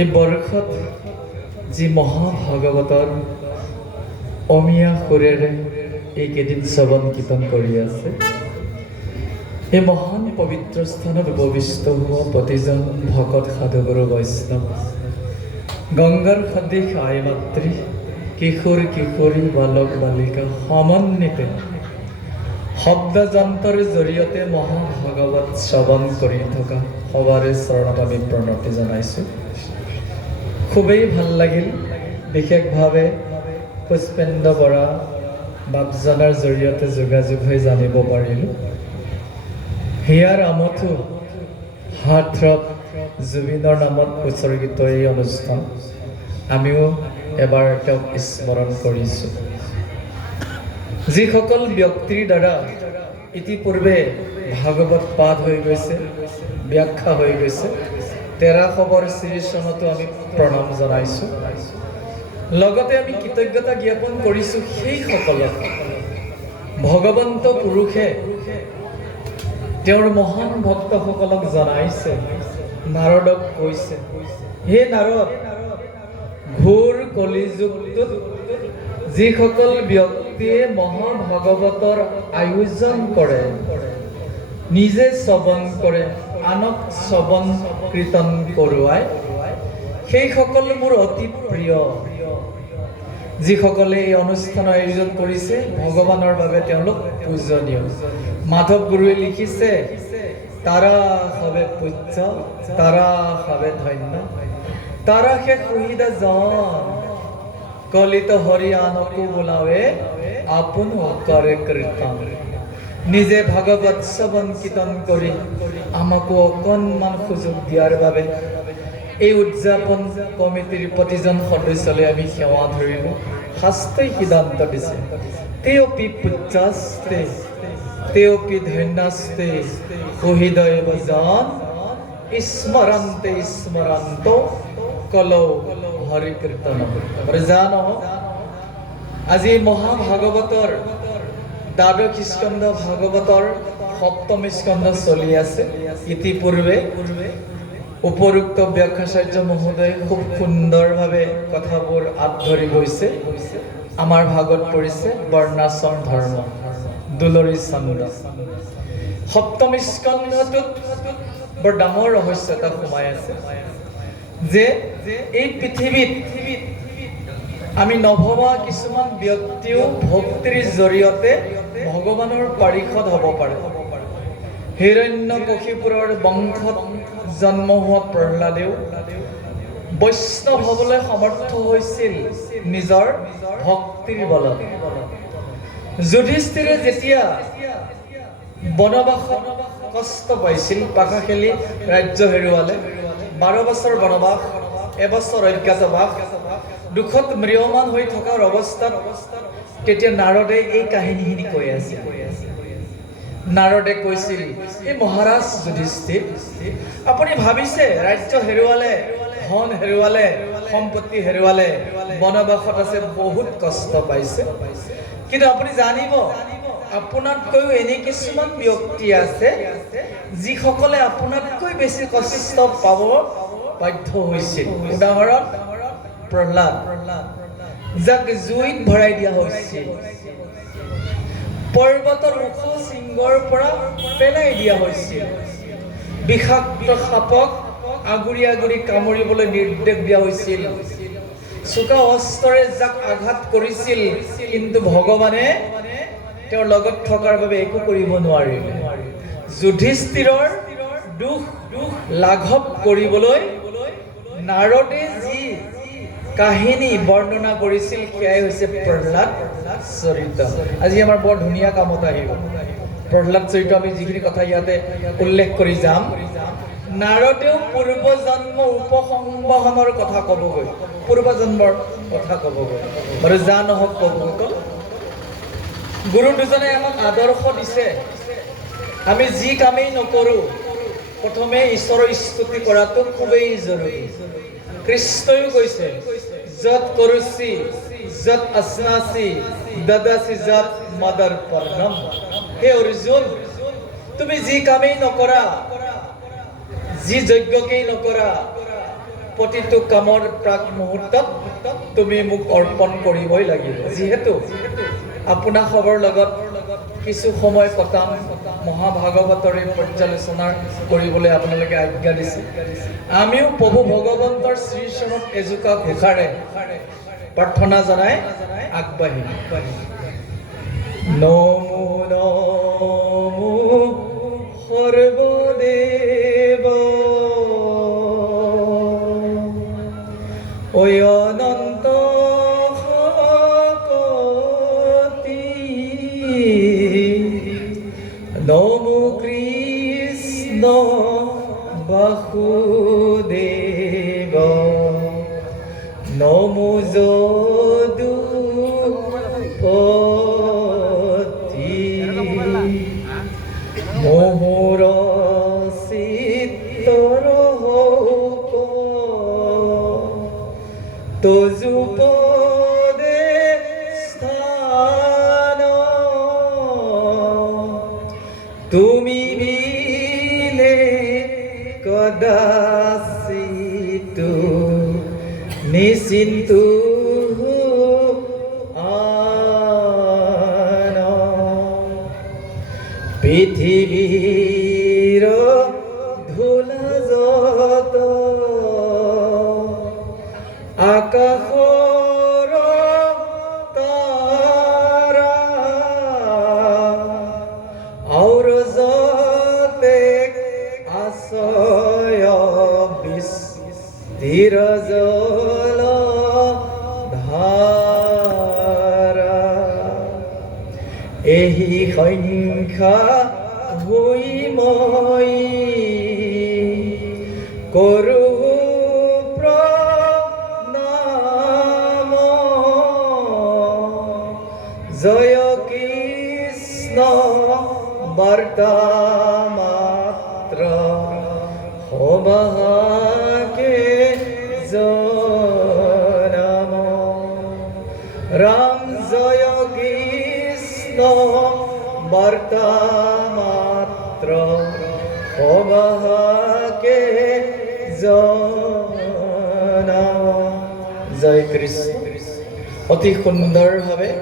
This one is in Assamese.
এই বৰ্ষত যি মহাভাগৱতৰ অমিয়া সুৰেৰে এইকেইদিন শ্ৰৱণ কীৰ্তন কৰি আছে, এই মহান পবিত্ৰ স্থানত উপবিষ্ট হোৱা প্ৰতিজন ভকত সাধুগুৰু বৈষ্ণৱ, গংগাৰ সদৃশ আই মাতৃ, কিশোৰ কিশোৰী, বালক বালিকা সমন্বিতে শব্দযন্ত্ৰৰ জৰিয়তে মহাভাগৱত শ্ৰৱণ কৰি থকা সবাৰে চৰণত আমি প্ৰণতি জনাইছোঁ। খুবেই ভাল লাগিল। বিশেষভাৱে পুষ্পেন্দ্ৰ বৰা বাপজনাৰ জৰিয়তে যোগাযোগ হৈ জানিব পাৰিলোঁ হিয়াৰ আমঠু হাৰ্টথ্ৰব জুবিনৰ নামত উৎসৰ্গিত এই অনুষ্ঠান আমিও এবাৰ তেওঁক স্মৰণ কৰিছোঁ। যিসকল ব্যক্তিৰ দ্বাৰা ইতিপূৰ্বে ভাগৱত পাঠ হৈ গৈছে, ব্যাখ্যা হৈ গৈছে, তেৰাশবৰ শ্ৰীচৰণতো আমি প্ৰণাম জনাইছোঁ। লগতে আমি কৃতজ্ঞতা জ্ঞাপন কৰিছোঁ সেইসকলক ভগৱন্ত পুৰুষে তেওঁৰ মহান ভক্তসকলক জনাইছে, নাৰদক কৈছে, হে নাৰদ, ঘোৰ কলিযুগটোত যিসকল ব্যক্তিয়ে মহাভাগৱতৰ আয়োজন কৰে, নিজে শ্ৰৱণ কৰে, আনক শ্ৰৱণ কীৰ্তন কৰোৱায়, সেইসকল মোৰ অতি প্ৰিয়। যিসকলে এই অনুষ্ঠানৰ আয়োজন কৰিছে, ভগৱানৰ বাবে তেওঁলোক পূজনীয়। মাধৱ গুৰুৱে লিখিছে, তাৰা হবে পূজ্য, তাৰা হবে ধন্য, তাৰা সে সুহিদা জন, কলিত হৰি আনকো বোলাৱে আপোন কৰে কীৰ্তন। নিজে ভাগৱত শ্ৰৱণ কীৰ্তন কৰি আমাকো অকণমান সুযোগ দিয়াৰ বাবে এই উদযাপন কমিটিৰ প্ৰতিজন সদস্যলৈ আমি সেৱা ধৰিলোঁ। শাস্ত্ৰই সিদ্ধান্ত দিছে, তেওপি পূজ্যাস্তে তেওপি ধন্যাস্তে সুহৃদয় জন, স্মৰন্তে স্মৰন্ত কলৌ হৰি কীৰ্তন। জানো আজি মহাভাগৱতৰ দ্বাদশ স্কন্ধ ভাগৱতৰ সপ্তম স্কন্ধ চলি আছে। ইতিপূৰ্বে উপৰোক্ত ব্যাখ্যাচাৰ্য মহোদয়ে খুব সুন্দৰভাৱে কথাবোৰ আঁতৰি গৈছে। আমাৰ ভাগত পৰিছে বৰ্ণাশ্ৰম ধৰ্ম, দুলৰী ছন্দ। সপ্তম স্কন্ধটোত বৰ ডাঙৰ ৰহস্য এটা সোমাই আছে যে এই পৃথিৱীত আমি নভবা কিছুমান ব্যক্তিও ভক্তিৰ জৰিয়তে ভগৱানৰ পাৰিষদ হ'ব পাৰে। হিৰণ্যকশিপুৰৰ বংশত জন্ম হোৱা প্ৰহ্লাদেও বৈষ্ণৱ হ'বলৈ সমৰ্থ হৈছিল নিজৰ ভক্তিৰ বলত। যুধিষ্ঠিৰে যেতিয়া বনবাসত কষ্ট পাইছিল, পাখা খেলি ৰাজ্য হেৰুৱালে, 12 বছৰ বনবাস, এবছৰ অজ্ঞাতবাস, দুখত ম্ৰিয়মান হৈ থকাৰ অৱস্থাত তেতিয়া নাৰদে এই কাহিনীখিনি কৈ আছে। নাৰদে কৈছিল, এই মহাৰাজ যুধিষ্ঠিৰ, আপুনি ভাবিছে ৰাজ্য হেৰুৱালে, ধন হেৰুৱালে, সম্পত্তি হেৰুৱালে, বনবাসত আছে, বহুত কষ্ট পাইছে, কিন্তু আপুনি জানিব আপোনাতকৈও এনে কিছুমান ব্যক্তি আছে যিসকলে আপোনাতকৈ বেছি কষ্ট পাব বাধ্য হৈছিল। উদাহৰণ প্ৰহ্লাদ, যাক জুইত ভৰাই দিয়া হৈছিল, পৰ্বতৰ ওখ শৃংগৰ পৰা পেলাই দিয়া হৈছিল, বিষাক্ত সাপক আগুৰি আগুৰি কামুৰিবলৈ নিৰ্দেশ দিয়া হৈছিল, চোকা অস্ত্ৰৰে যাক আঘাত কৰিছিল, কিন্তু ভগৱানে তেওঁৰ লগত থকাৰ বাবে একো কৰিব নোৱাৰিলে। যুধিষ্ঠিৰৰ দুখ লাঘৱ কৰিবলৈ নাৰদে যি কাহিনী বৰ্ণনা কৰিছিল, সেয়াই হৈছে প্ৰহ্লাদ চৰিত। আজি আমাৰ বৰ ধুনীয়া কামত আহিব প্ৰহ্লাদ চৰিত। আমি যিখিনি কথা ইয়াতে উল্লেখ কৰি যাম, নাৰদেও পূৰ্বজন্ম উপসংবহনৰ কথা ক'বগৈ, পূৰ্বজন্মৰ কথা ক'বগৈ। বাৰু যা নহওক প্ৰভুসকল, গুৰু দুজনে আমাক আদৰ্শ দিছে, আমি যি কামেই নকৰোঁ প্ৰথমে ঈশ্বৰৰ স্তুতি কৰাটো খুবেই জৰুৰী। কৃষ্ণইও কৈছে, যত কৰোচি যত অশ্নাসি দদাসি যত মদৰ্পণম। হে অৰ্জুন, তুমি যি কামেই নকৰা, যি যজ্ঞকেই নকৰা, প্ৰতিটো কামৰ প্ৰাক মুহূৰ্তত তুমি মোক অৰ্পণ কৰিবই লাগিব যিহেতু আপোনাসৱৰ লগত কিছু সময় কটাম মহাভাগৱতৰে পৰ্যালোচনা কৰিবলৈ আপোনালোকে আজ্ঞা দিছে আমিও প্ৰভু ভগৱন্তৰ শ্ৰীচৰণত এজোকা ঘোষাৰে প্ৰাৰ্থনা জনাই আগবাঢ়িম নমো নমো সৰ্বদেৱ অনন্ত শক্তি নমো কৃষ্ণ বাসুদেৱ নমো যদুপতি মোহৰ চিত্তৰ তজুপদে স্থান তুমি বিলে কদাচিত নিচিন্তু আন পৃথিৱীৰ ধূলা যত আকাশৰ তাৰা और যতে আশ্ৰয় স্থিৰ জল ধাৰা এহি সংখ্যা হৈ মই কৰো জয় কৃষ্ণ বাৰ্তা মাত্ৰ সবাকে জনাম ৰাম জয় কৃষ্ণ বাৰ্তা মাত্ৰ সবাকে জনাম জয় কৃষ্ণ অতি সুন্দৰভাৱে